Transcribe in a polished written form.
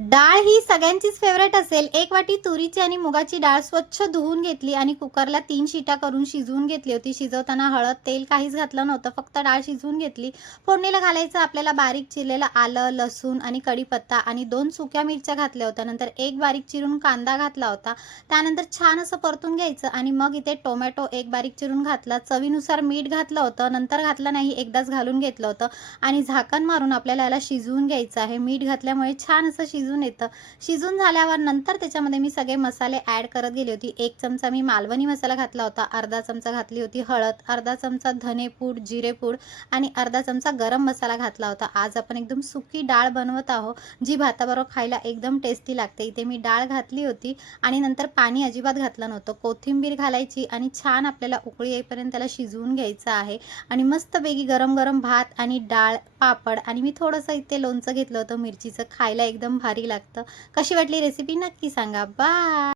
डाळ ही सगळ्यांचीच फेवरेट असेल. एक वाटी तुरीची आणि मुगाची डाळ स्वच्छ धुवून घेतली आणि कुकरला 3 शिट्या करून शिजवून घेतली होती. शिजवताना हळद, तेल काहीच घातलं नव्हतं. फक्त डाळ शिजवून घेतली. फोडणीला घालायचं आपल्याला बारीक चिरलेलं आलं, लसूण आणि कढीपत्ता आणि 2 सुक्या मिरच्या घातल्या होत्या. नंतर एक बारीक चिरून कांदा घातला होता. त्यानंतर छान असं परतून घ्यायचं आणि मग इथे टोमॅटो एक बारीक चिरून घातला. चवीनुसार मीठ घातलं होतं. नंतर घातलं नाही, एकदाच घालून घेतलं होतं आणि झाकण मारून आपल्याला याला शिजवून घ्यायचं आहे. मीठ घातल्यामुळे छान असं शिजून येतं. शिजून झाल्यावर नंतर त्याच्यामध्ये मी सगळे मसाले ॲड करत गेली होती. 1 चमचा मी मालवणी मसाला घातला होता, अर्धा चमचा घातली होती हळद, अर्धा चमचा धनेपूड, जिरेपूड आणि अर्धा चमचा गरम मसाला घातला होता. आज आपण एकदम सुकी डाळ बनवत आहोत, जी भाताबरोबर खायला एकदम टेस्टी लागते. इथे मी डाळ घातली होती आणि नंतर पाणी अजिबात घातलं नव्हतं. कोथिंबीर घालायची आणि छान आपल्याला उकळी येईपर्यंत त्याला शिजवून घ्यायचं आहे आणि मस्तपैकी गरम-गरम भात आणि डाळ, पापड आणि मी थोडंसं इथे लोणचं घेतलं होतं मिरचीचं, खायला एकदम भारी लागतं. कशी वाटली रेसिपी नक्की सांगा. बाय.